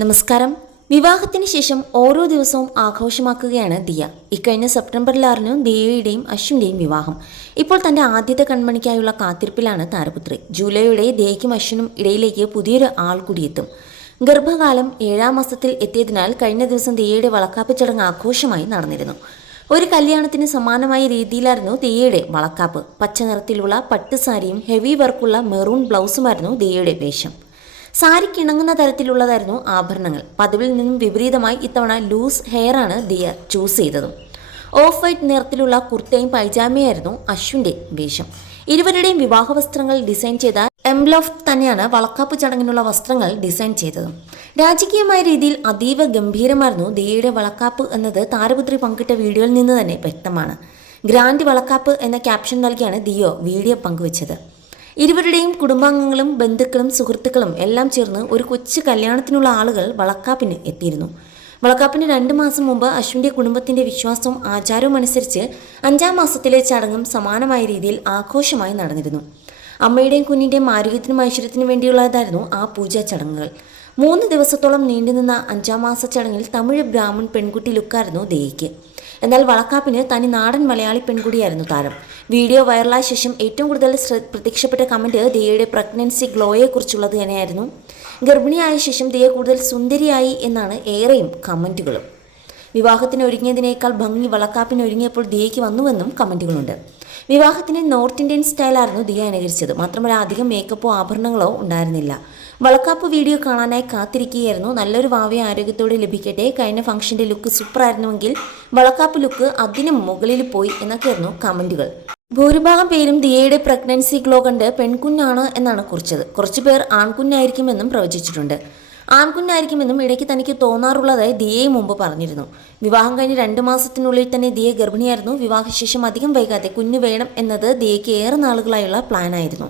നമസ്കാരം. വിവാഹത്തിന് ശേഷം ഓരോ ദിവസവും ആഘോഷമാക്കുകയാണ് ദിയ. ഇക്കഴിഞ്ഞ സെപ്റ്റംബറിൽ ആറിന് ദിയയുടെയും അശ്വിൻ്റെയും വിവാഹം. ഇപ്പോൾ തൻ്റെ ആദ്യത്തെ കൺമണിക്കായുള്ള കാത്തിരിപ്പിലാണ് താരപുത്രി. ജൂലൈയോടെ ദിയയ്ക്കും അശ്വിനും ഇടയിലേക്ക് പുതിയൊരു ആൾ കൂടിയെത്തും. ഗർഭകാലം 7-ാം മാസത്തിൽ എത്തിയതിനാൽ കഴിഞ്ഞ ദിവസം ദിയയുടെ വളക്കാപ്പ് ചടങ്ങ് ആഘോഷമായി നടന്നിരുന്നു. ഒരു കല്യാണത്തിന് സമാനമായ രീതിയിലായിരുന്നു ദിയയുടെ വളക്കാപ്പ്. പച്ച നിറത്തിലുള്ള പട്ടുസാരിയും ഹെവി വർക്കുള്ള മെറൂൺ ബ്ലൗസുമായിരുന്നു ദിയയുടെ വേഷം. സാരിക്കിണങ്ങുന്ന തരത്തിലുള്ളതായിരുന്നു ആഭരണങ്ങൾ. പതിവിൽ നിന്നും വിപരീതമായി ഇത്തവണ ലൂസ് ഹെയറാണ് ദിയ ചൂസ് ചെയ്തതും. ഓഫ് വൈറ്റ് നിറത്തിലുള്ള കുർത്തയും പൈജാമയായിരുന്നു അശ്വിൻ്റെ വേഷം. ഇരുവരുടെയും വിവാഹ വസ്ത്രങ്ങൾ ഡിസൈൻ ചെയ്ത എംബ്ലോഫ് തന്നെയാണ് വളക്കാപ്പ് ചടങ്ങിനുള്ള വസ്ത്രങ്ങൾ ഡിസൈൻ ചെയ്തതും. രാജകീയമായ രീതിയിൽ അതീവ ഗംഭീരമായിരുന്നു ദിയയുടെ വളക്കാപ്പ് എന്നത് താരപുത്രി പങ്കിട്ട വീഡിയോയിൽ നിന്ന് തന്നെ വ്യക്തമാണ്. ഗ്രാൻഡ് വളക്കാപ്പ് എന്ന ക്യാപ്ഷൻ നൽകിയാണ് ദിയ വീഡിയോ പങ്കുവച്ചത്. ഇരുവരുടെയും കുടുംബാംഗങ്ങളും ബന്ധുക്കളും സുഹൃത്തുക്കളും എല്ലാം ചേർന്ന് ഒരു കൊച്ചു കല്യാണത്തിനുള്ള ആളുകൾ വളക്കാപ്പിന് എത്തിയിരുന്നു. വളക്കാപ്പിന് 2 മാസം മുമ്പ് അശ്വിൻ്റെ കുടുംബത്തിൻ്റെ വിശ്വാസവും ആചാരവും അനുസരിച്ച് 5-ാം മാസത്തിലെ ചടങ്ങും സമാനമായ രീതിയിൽ ആഘോഷമായി നടന്നിരുന്നു. അമ്മയുടെയും കുഞ്ഞിൻ്റെയും ആരോഗ്യത്തിനും ഐശ്വര്യത്തിനും വേണ്ടിയുള്ളതായിരുന്നു ആ പൂജാ ചടങ്ങുകൾ. 3 ദിവസത്തോളം നീണ്ടുനിന്ന 5-ാം മാസ ചടങ്ങിൽ തമിഴ് ബ്രാഹ്മൺ പെൺകുട്ടി ലുക്കായിരുന്നു ദിയയ്ക്ക്. എന്നാൽ വളക്കാപ്പിന് തനി നാടൻ മലയാളി പെൺകുടിയായിരുന്നു താരം. വീഡിയോ വൈറലായ ശേഷം ഏറ്റവും കൂടുതൽ പ്രത്യക്ഷപ്പെട്ട കമൻറ്റ് ദിയയുടെ പ്രഗ്നൻസി ഗ്ലോയെക്കുറിച്ചുള്ളത് തന്നെയായിരുന്നു. ഗർഭിണിയായ ശേഷം ദിയ കൂടുതൽ സുന്ദരിയായി എന്നാണ് ഏറെയും കമൻറ്റുകളും. വിവാഹത്തിന് ഒരുങ്ങിയതിനേക്കാൾ ഭംഗി വളക്കാപ്പിന് ഒരുങ്ങിയപ്പോൾ ദിയയ്ക്ക് വന്നുവെന്നും കമൻറ്റുകളുണ്ട്. വിവാഹത്തിന് നോർത്ത് ഇന്ത്യൻ സ്റ്റൈലായിരുന്നു ദിയ അനുകരിച്ചത്. മാത്രമല്ല അധികം മേക്കപ്പോ ആഭരണങ്ങളോ ഉണ്ടായിരുന്നില്ല. വളക്കാപ്പ് വീഡിയോ കാണാനായി കാത്തിരിക്കുകയായിരുന്നു. നല്ലൊരു ഭാവി ആരോഗ്യത്തോടെ ലഭിക്കട്ടെ. കഴിഞ്ഞ ഫംഗ്ഷൻ്റെ ലുക്ക് സൂപ്പറായിരുന്നുവെങ്കിൽ വളക്കാപ്പ് ലുക്ക് അതിനും മുകളിൽ പോയി എന്നൊക്കെയായിരുന്നു കമൻറ്റുകൾ. ഭൂരിഭാഗം പേരും ദിയയുടെ പ്രഗ്നൻസി ഗ്ലോ കണ്ട് പെൺകുഞ്ഞാണ് എന്നാണ് കുറിച്ചത്. കുറച്ചുപേർ ആൺകുഞ്ഞായിരിക്കുമെന്നും പ്രവചിച്ചിട്ടുണ്ട്. ആൺകുഞ്ഞായിരിക്കുമെന്നും ഇടയ്ക്ക് തനിക്ക് തോന്നാറുള്ളതായി ദിയയും മുമ്പ് പറഞ്ഞിരുന്നു. വിവാഹം കഴിഞ്ഞ് 2 മാസത്തിനുള്ളിൽ തന്നെ ദിയ ഗർഭിണിയായിരുന്നു. വിവാഹശേഷം അധികം വൈകാതെ കുഞ്ഞു വേണം എന്നത് ദിയയ്ക്ക് ഏറെ നാളുകളായുള്ള പ്ലാനായിരുന്നു.